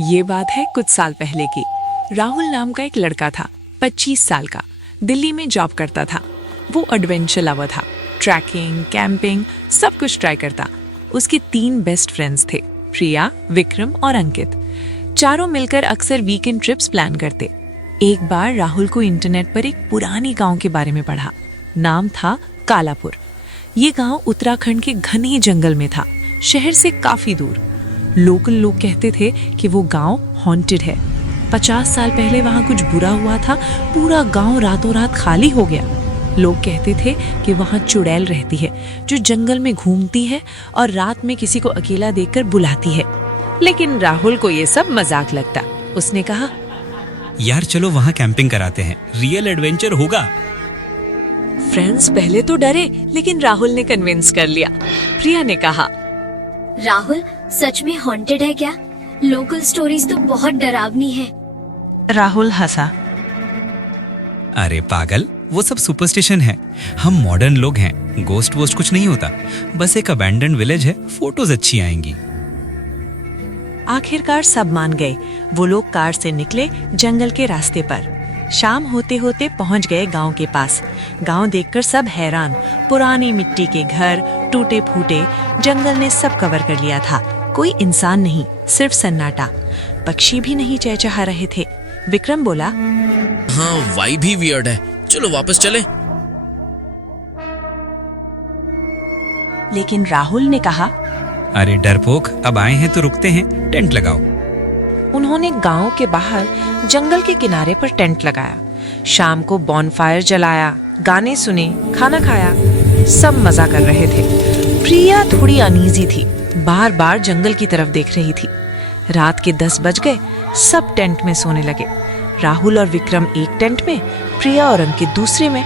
ये बात है कुछ साल पहले की। राहुल नाम का एक लड़का था, 25 साल का, दिल्ली में जॉब करता था। वो एडवेंचर लवर था, ट्रैकिंग, कैंपिंग, सब कुछ ट्राई करता। उसके 3 बेस्ट फ्रेंड्स थे, प्रिया, विक्रम और अंकित। चारों मिलकर अक्सर वीकेंड ट्रिप्स प्लान करते। एक बार राहुल को इंटरनेट पर एक पुरानी गांव के बारे में पढ़ा। नाम था कालापुर। ये गांव उत्तराखंड के घने जंगल में था, शहर से काफी दूर। लोकल लोग कहते थे कि वो गांव हॉन्टेड है। 50 साल पहले वहां कुछ बुरा हुआ था, पूरा गांव रातों रात खाली हो गया। लोग कहते थे कि वहां चुड़ैल रहती है जो जंगल में घूमती है और रात में किसी को अकेला देखकर बुलाती है। लेकिन राहुल को ये सब मजाक लगता। उसने कहा, यार चलो वहाँ कैंपिंग कराते हैं, रियल एडवेंचर होगा। फ्रेंड्स पहले तो डरे, लेकिन राहुल ने कन्विंस कर लिया। प्रिया ने कहा, राहुल सच में हॉन्टेड है क्या? लोकल स्टोरीज तो बहुत डरावनी है। राहुल हंसा। अरे पागल, वो सब सुपरस्टिशन है। हम मॉडर्न लोग हैं, गोस्ट वोस्ट कुछ नहीं होता। बस एक अबैंडन्ड विलेज है, फोटोज अच्छी आएंगी। आखिरकार सब मान गए। वो लोग कार से निकले जंगल के रास्ते पर। शाम होते होते पहुंच गए गांव के पास। गांव देखकर सब हैरान। पुरानी मिट्टी के घर, टूटे फूटे, जंगल ने सब कवर कर लिया था। कोई इंसान नहीं, सिर्फ सन्नाटा। पक्षी भी नहीं चहचहा रहे थे। विक्रम बोला, हाँ वाइब भी वियर्ड है, चलो वापस चले। लेकिन राहुल ने कहा, अरे डरपोक, अब आए हैं तो रुकते हैं, टेंट लगाओ। उन्होंने गांव के बाहर जंगल के किनारे पर टेंट लगाया। शाम को बॉनफायर जलाया, गाने सुने, खाना खाया। सब मजा कर रहे थे। प्रिया थोड़ी अनईजी थी, बार बार जंगल की तरफ देख रही थी। रात के 10 बज गए, सब टेंट में सोने लगे। राहुल और विक्रम एक टेंट में, प्रिया और अंकित दूसरे में।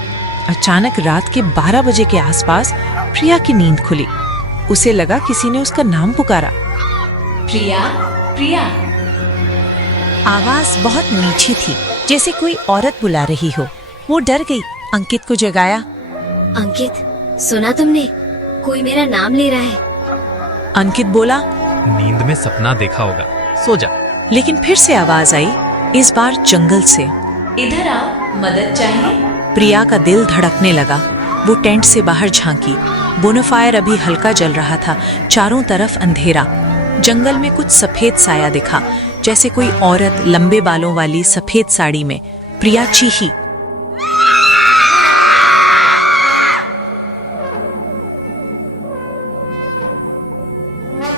अचानक रात के 12 बजे के आसपास प्रिया की नींद खुली। उसे लगा किसी ने उसका नाम पुकारा। प्रिया, प्रिया। आवाज बहुत नीची थी, जैसे कोई औरत बुला रही हो। वो डर गई, अंकित को जगाया। अंकित, सुना तुमने? कोई मेरा नाम ले रहा है। अंकित बोला, नींद में सपना देखा होगा, सो जा। लेकिन फिर से आवाज आई, इस बार जंगल से। इधर आओ, मदद चाहिए? प्रिया का दिल धड़कने लगा। वो टेंट से बाहर झांकी। बोनफायर अभी हल्का जल रहा था, चारों तरफ अंधेरा। जंगल में कुछ सफेद साया दिखा, जैसे कोई औरत लंबे बालों वाली सफेद साड़ी में। प्रिया चीखी।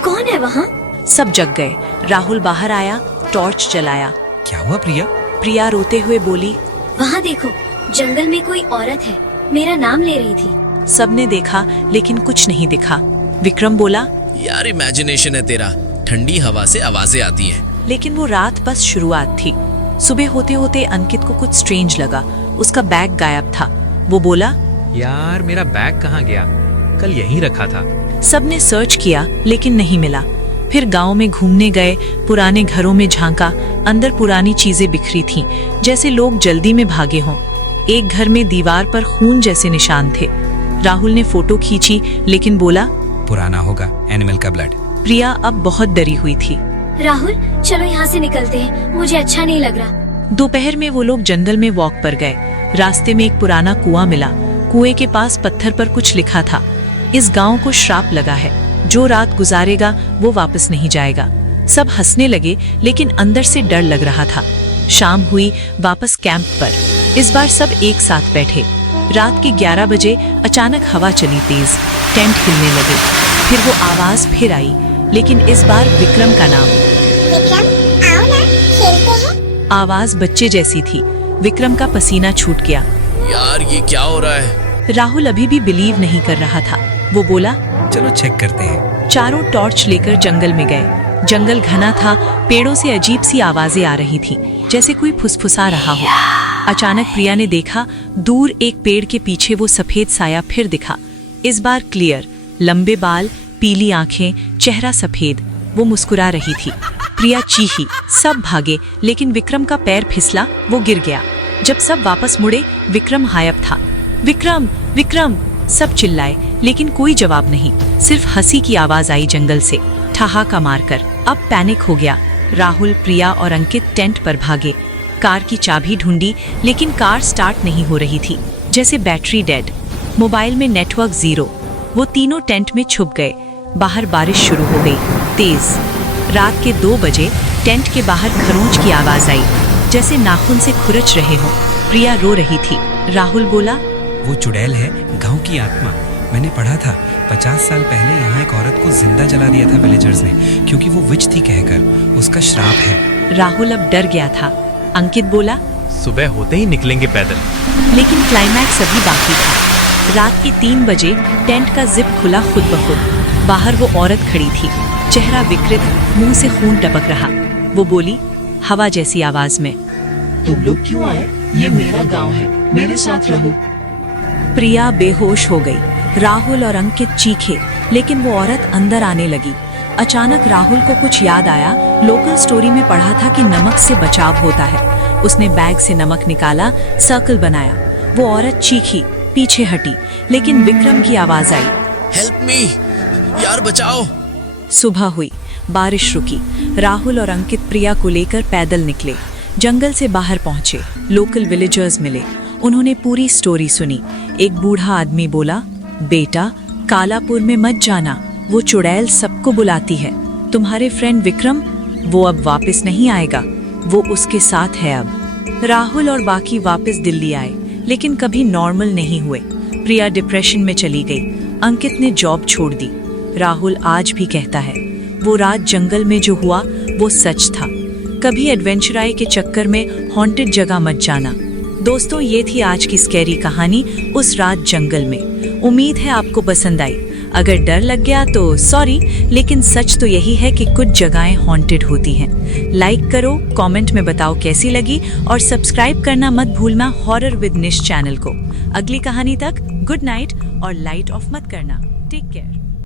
कौन है वहाँ? सब जग गए। राहुल बाहर आया, टॉर्च जलाया। क्या हुआ प्रिया? प्रिया रोते हुए बोली, वहाँ देखो, जंगल में कोई औरत है, मेरा नाम ले रही थी। सबने देखा लेकिन कुछ नहीं दिखा। विक्रम बोला, यार इमेजिनेशन है तेरा, ठंडी हवा से आवाजें आती हैं। लेकिन वो रात बस शुरुआत थी। सुबह होते होते अंकित को कुछ स्ट्रेंज लगा। उसका बैग गायब था। वो बोला, यार मेरा बैग कहाँ गया? कल यहीं रखा था। सबने सर्च किया लेकिन नहीं मिला। फिर गांव में घूमने गए, पुराने घरों में झांका। अंदर पुरानी चीजें बिखरी थीं, जैसे लोग जल्दी में भागे हों। एक घर में दीवार पर खून जैसे निशान थे। राहुल ने फोटो खींची लेकिन बोला, पुराना होगा, एनिमल का ब्लड। प्रिया अब बहुत डरी हुई थी। राहुल चलो यहाँ से निकलते हैं, मुझे अच्छा नहीं लग रहा। दोपहर में वो लोग जंगल में वॉक पर गए। रास्ते में एक पुराना कुआं मिला। कुएं के पास पत्थर पर कुछ लिखा था, इस गांव को श्राप लगा है, जो रात गुजारेगा वो वापस नहीं जाएगा। सब हंसने लगे लेकिन अंदर से डर लग रहा था। शाम हुई, वापस कैंप पर। इस बार सब एक साथ बैठे। रात के 11 बजे अचानक हवा चली तेज, टेंट हिलने लगे। फिर वो आवाज फिर आई, लेकिन इस बार विक्रम का नाम। विक्रम, आओ ना, खेलते हैं। आवाज बच्चे जैसी थी। विक्रम का पसीना छूट गया। यार ये क्या हो रहा है? राहुल अभी भी बिलीव नहीं कर रहा था। वो बोला, चलो चेक करते हैं। चारों टॉर्च लेकर जंगल में गए। जंगल घना था, पेड़ों से अजीब सी आवाजें आ रही थीं, जैसे कोई फुसफुसा रहा हो। अचानक प्रिया ने देखा, दूर एक पेड़ के पीछे वो सफेद साया फिर दिखा। इस बार क्लियर, लंबे बाल, पीली आंखें, चेहरा सफेद। वो मुस्कुरा रही थी। प्रिया चीखी। सब भागे, लेकिन विक्रम का पैर फिसला, वो गिर गया। जब सब वापस मुड़े, विक्रम गायब था। विक्रम, विक्रम, सब चिल्लाए, लेकिन कोई जवाब नहीं। सिर्फ हंसी की आवाज आई जंगल से, ठहाका मारकर। अब पैनिक हो गया। राहुल, प्रिया और अंकित टेंट पर भागे। कार की चाबी ढूंढी लेकिन कार स्टार्ट नहीं हो रही थी, जैसे बैटरी डेड। मोबाइल में नेटवर्क जीरो। वो तीनों टेंट में छुप गए। बाहर बारिश शुरू हो गई, तेज। रात के 2 बजे टेंट के बाहर खरोंच की आवाज आई, जैसे नाखून से खुरच रहे हो। प्रिया रो रही थी। राहुल बोला, वो चुड़ैल है, गांव की आत्मा। मैंने पढ़ा था 50 साल पहले यहाँ एक औरत को जिंदा जला दिया था विलेजर्स ने, क्योंकि वो विच थी कहकर। उसका श्राप है। राहुल अब डर गया था। अंकित बोला, सुबह होते ही निकलेंगे पैदल। लेकिन क्लाइमैक्स अभी बाकी था। रात के 3 बजे टेंट का जिप खुला खुद ब खुद। बाहर वो औरत खड़ी थी, चेहरा विकृत, मुंह से खून टपक रहा। वो बोली हवा जैसी आवाज में, तुम लोग क्यों आए? ये मेरा गांव है, मेरे साथ रहो। प्रिया बेहोश हो गई। राहुल और अंकित चीखे, लेकिन वो औरत अंदर आने लगी। अचानक राहुल को कुछ याद आया। लोकल स्टोरी में पढ़ा था कि नमक से बचाव होता है। उसने बैग से नमक निकाला, सर्कल बनाया। वो औरत चीखी, पीछे हटी, लेकिन विक्रम की आवाज आई, हेल्प मी, यार बचाओ। सुबह हुई, बारिश रुकी। राहुल और अंकित प्रिया को लेकर पैदल निकले। जंगल से बाहर पहुंचे। लोकल विलेजर्स मिले। उन्होंने पूरी स्टोरी सुनी। एक बूढ़ा आदमी बोला, बेटा, कालापुर में मत जाना, वो चुड़ैल सबको बुलाती है। तुम्हारे फ्रेंड विक्रम, वो अब वापस नहीं आएगा, वो उसके साथ है अब। राहुल और बाकी वापस दिल्ली आए, लेकिन कभी नॉर्मल नहीं हुए। प्रिया डिप्रेशन में चली गई। अंकित ने जॉब छोड़ दी। राहुल आज भी कहता है, वो रात जंगल में जो हुआ वो सच था। कभी एडवेंचर के चक्कर में हॉन्टेड जगह मत जाना। दोस्तों, ये थी आज की स्कैरी कहानी, उस रात जंगल में। उम्मीद है आपको पसंद आई। अगर डर लग गया तो सॉरी, लेकिन सच तो यही है कि कुछ जगहें हॉन्टेड होती हैं। लाइक करो, कमेंट में बताओ कैसी लगी, और सब्सक्राइब करना मत भूलना हॉरर विद निश चैनल को। अगली कहानी तक गुड नाइट और लाइट ऑफ मत करना। Take care.